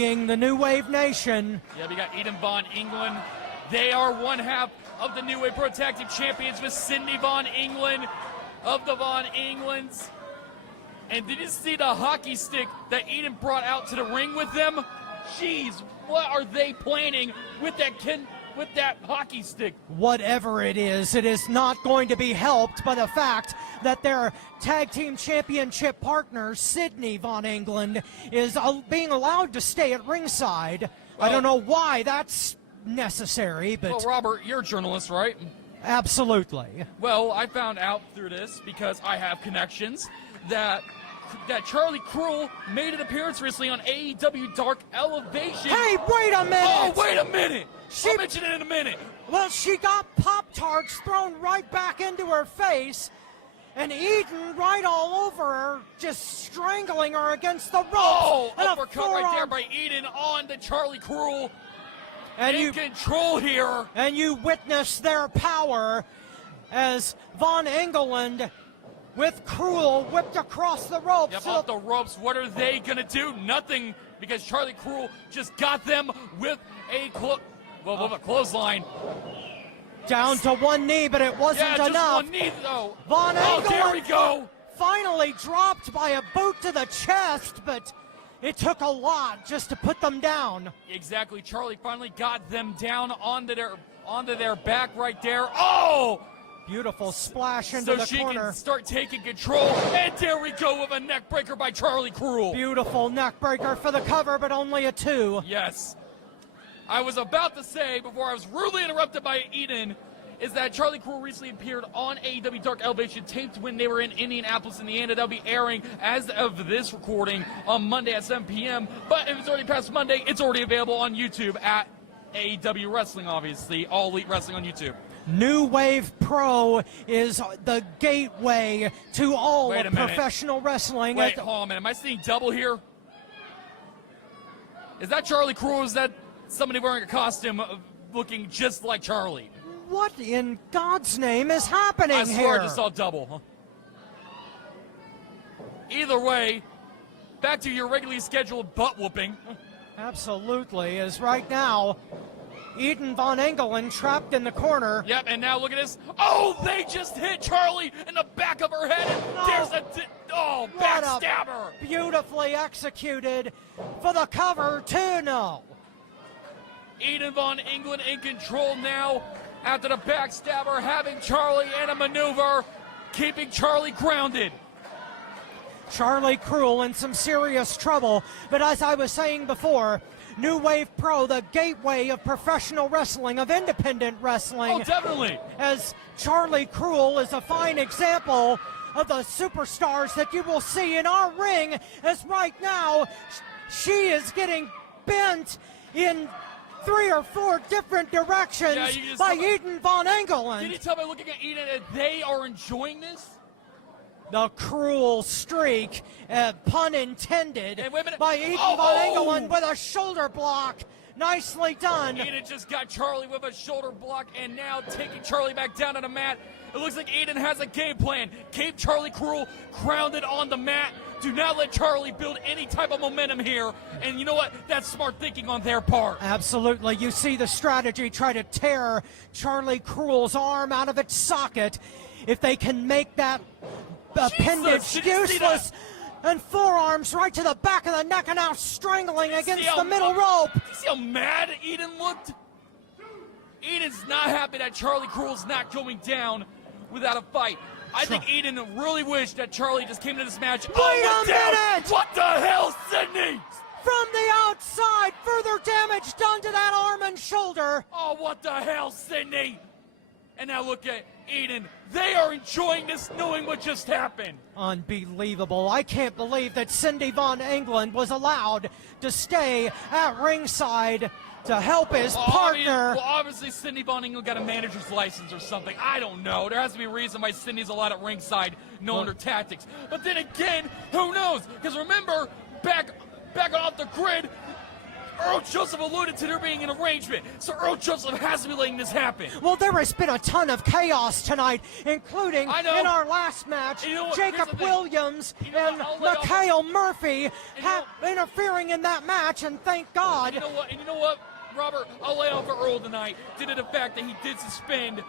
The New Wave Nation. Yeah, we got Aidan Von England. They are one half of the New Wave Pro Tag Team Champions with Cindy Von England of the Von Englands. And did you see the hockey stick that Aidan brought out to the ring with them? Jeez, what are they planning with that hockey stick? Whatever it is not going to be helped by the fact that their tag team championship partner, Sydney Von England, is being allowed to stay at ringside. Well, I don't know why that's necessary, but... Well, Robert, you're a journalist, right? Absolutely. Well, I found out through this, because I have connections, that Charlie Kruel made an appearance recently on AEW Dark Elevation. Hey, wait a minute! Oh, wait a minute! I'll mention it in a minute. Well, she got Pop-Tarts thrown right back into her face, and Aidan right all over her, just strangling her against the ropes. Oh, and uppercut right there by Aidan on to Charlie Kruel. And in control here. And you witness their power as Von England with Kruel whipped across the ropes. Yep, off the ropes. What are they going to do? Nothing, because Charlie Kruel just got them with a clothesline. Down to one knee, but it wasn't enough. Just one knee, though. Von England, there we go. Finally dropped by a boot to the chest, but it took a lot just to put them down. Exactly. Charlie finally got them down onto their back right there. Oh! Beautiful splash into the corner. So she can start taking control. And there we go with a neck breaker by Charlie Kruel. Beautiful neck breaker for the cover, but only a 2. Yes. I was about to say, before I was rudely interrupted by Aidan, is that Charlie Kruel recently appeared on AEW Dark Elevation, taped when they were in Indianapolis, Indiana. That'll be airing as of this recording on Monday at 7 p.m. But if it's already past Monday, it's already available on YouTube at AEW Wrestling, obviously. All Elite Wrestling on YouTube. New Wave Pro is the gateway to all of professional wrestling. Wait, hold on a minute. Am I seeing double here? Is that Charlie Kruel? Is that somebody wearing a costume looking just like Charlie? What in God's name is happening here? I swear I just saw double. Huh? Either way, back to your regularly scheduled butt whooping. Absolutely, as right now, Aidan Von England trapped in the corner. Yep, and now look at this. Oh, they just hit Charlie in the back of her head. There's a backstabber. Beautifully executed for the cover, 2-0. Aidan Von England in control now after the backstabber, having Charlie in a maneuver, keeping Charlie grounded. Charlie Kruel in some serious trouble, but as I was saying before, New Wave Pro, the gateway of professional wrestling, of independent wrestling. Oh, definitely. As Charlie Kruel is a fine example of the superstars that you will see in our ring, as right now she is getting bent in 3 or 4 different directions by Aidan Von England. Can you tell by looking at Aidan that they are enjoying this? The cruel streak, pun intended, by Aidan Von England with a shoulder block. Nicely done. Aidan just got Charlie with a shoulder block and now taking Charlie back down on the mat. It looks like Aidan has a game plan. Keep Charlie Kruel grounded on the mat. Do not let Charlie build any type of momentum here. And you know what? That's smart thinking on their part. Absolutely. You see the strategy, try to tear Charlie Kruel's arm out of its socket. If they can make that appendage useless, and forearms right to the back of the neck, and now strangling against the middle rope. You see how mad Aidan looked? Aidan's not happy that Charlie Kruel's not going down without a fight. I think Aidan really wished that Charlie just came to this match. Wait a minute! What the hell, Sydney? From the outside, further damage done to that arm and shoulder. Oh, what the hell, Sydney? And now look at Aidan. They are enjoying this, knowing what just happened. Unbelievable. I can't believe that Cindy Von England was allowed to stay at ringside to help his partner. Well, obviously, Cindy Von England got a manager's license or something. I don't know. There has to be a reason why Cindy's allowed at ringside, knowing her tactics. But then again, who knows? Because remember, back off the grid, Earl Joseph alluded to there being an arrangement, so Earl Joseph has to be letting this happen. Well, there has been a ton of chaos tonight, including in our last match, Jacob Williams and Mikhail Murphy interfering in that match, and thank God. And you know what, Robert? I'll lay off for Earl tonight due to the fact that he did suspend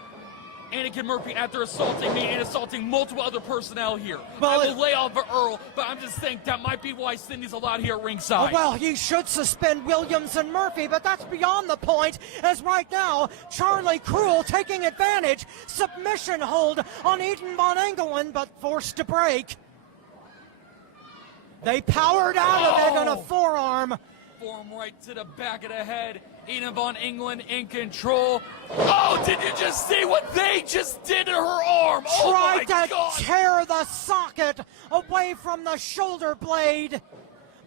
Anakin Murphy after assaulting me and assaulting multiple other personnel here. Well, I will lay off for Earl, but I'm just saying that might be why Sydney's allowed here at ringside. Well, he should suspend Williams and Murphy, but that's beyond the point, as right now, Charlie Kruel taking advantage. Submission hold on Aidan von Engeland, but forced to break. They powered out of it on a forearm. Forearm right to the back of the head. Aidan von Engeland in control. Oh, did you just see what they just did to her arm? Oh my God! Tried to tear the socket away from the shoulder blade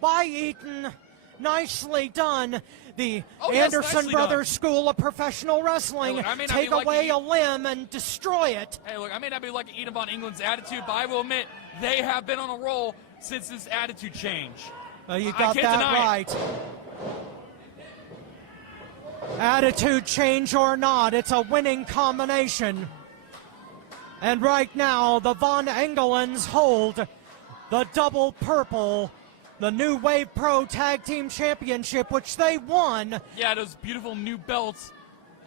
by Aidan. Nicely done. The Anderson Brothers School of Professional Wrestling take away a limb and destroy it. Hey, look, I may not be liking Aidan von Engeland's attitude, but I will admit they have been on a roll since this attitude change. You got that right. Attitude change or not, it's a winning combination. And right now, the Von Engelands hold the double purple, the New Wave Pro Tag Team Championship, which they won. Yeah, those beautiful new belts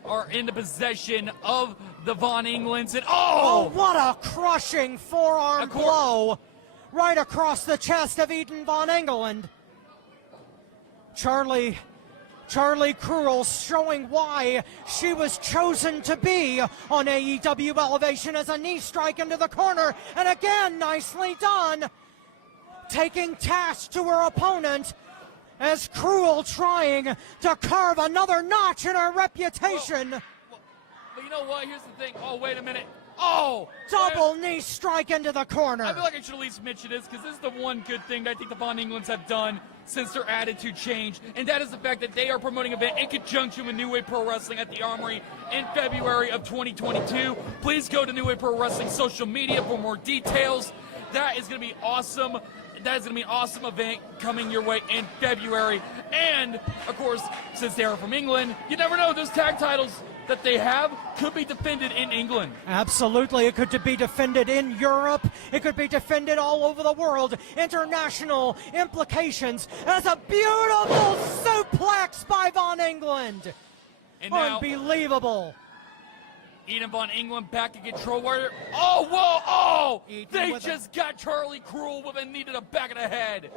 are in the possession of the Von Engelands. And oh, what a crushing forearm blow right across the chest of Aidan von Engeland. Charlie Kruel showing why she was chosen to be on AEW Elevation as a knee strike into the corner. And again, nicely done. Taking task to her opponent as Kruel trying to carve another notch in her reputation. But you know what? Here's the thing. Oh, wait a minute. Oh! Double knee strike into the corner. I feel like I should at least mention this because this is the one good thing that I think the Von Engelands have done since their attitude changed, and that is the fact that they are promoting an event in conjunction with New Wave Pro Wrestling at the Armory in February of 2022. Please go to New Wave Pro Wrestling social media for more details. That is going to be awesome. That is going to be an awesome event coming your way in February. And, of course, since they are from England, you never know, those tag titles that they have could be defended in England. Absolutely. It could be defended in Europe. It could be defended all over the world. International implications as a beautiful suplex by Von Engeland. And now, unbelievable. Aidan von Engeland back in control. Oh, whoa, oh! They just got Charlie Kruel with a knee to the back of the head.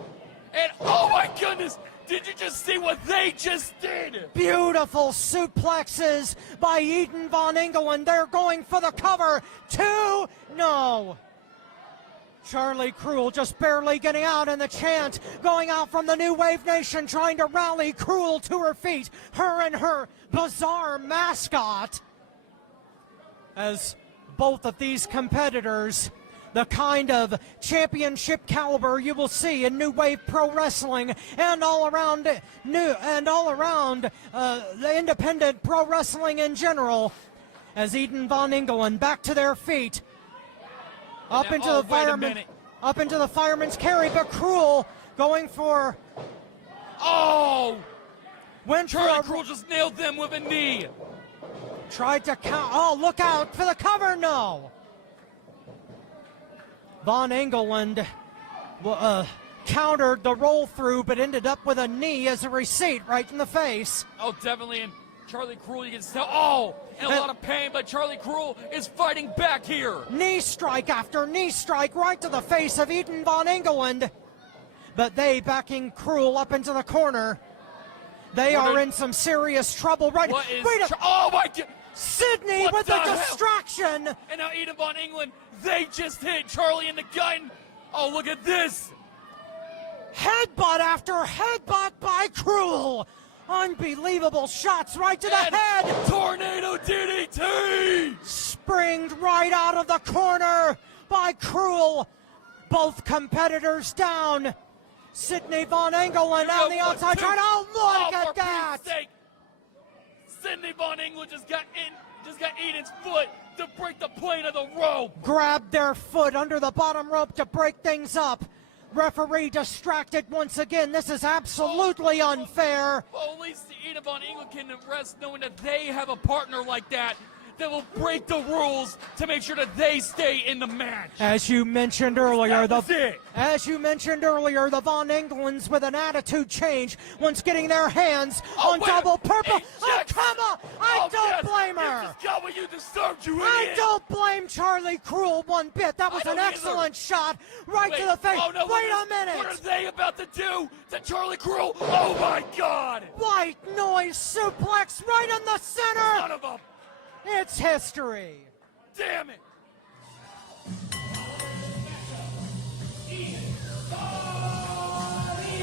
And oh my goodness, did you just see what they just did? Beautiful suplexes by Aidan von Engeland. They're going for the cover. No. Charlie Kruel just barely getting out, and the chant going out from the New Wave Nation trying to rally Kruel to her feet. Her and her bizarre mascot. As both of these competitors, the kind of championship caliber you will see in New Wave Pro Wrestling and all around the independent pro wrestling in general, as Aidan von Engeland back to their feet, up into the fireman's carry, but Kruel going for. Charlie Kruel just nailed them with a knee. Tried to count. Oh, look out for the cover. No. Von Engeland countered the roll through, but ended up with a knee as a receipt right in the face. Oh, definitely. And Charlie Kruel, you can tell, in a lot of pain, but Charlie Kruel is fighting back here. Knee strike after knee strike right to the face of Aidan von Engeland. But they backing Kruel up into the corner. They are in some serious trouble right now. Oh my God! Sydney with the distraction. And now Aidan von Engeland, they just hit Charlie in the gun. Oh, look at this. Headbutt after headbutt by Kruel. Unbelievable shots right to the head. Tornado DDT. Springed right out of the corner by Kruel. Both competitors down. Sydney von Engeland on the outside trying. Oh, look at that. Sydney von Engeland just got Aidan's foot to break the plane of the rope. Grabbed their foot under the bottom rope to break things up. Referee distracted once again. This is absolutely unfair. Well, at least Aidan Von England can rest knowing that they have a partner like that will break the rules to make sure that they stay in the match. As you mentioned earlier, the Von Englands with an attitude change once getting their hands on double purple. Oh, come on! I don't blame her. You just got what you deserved, you I idiot. don't blame Charlie Kruel one bit. That was an excellent shot right to the face. Oh, no, Wait a minute. What are they about to do to Charlie Kruel? Oh my God! White noise suplex right in the center. Son of a... It's history. Damn it!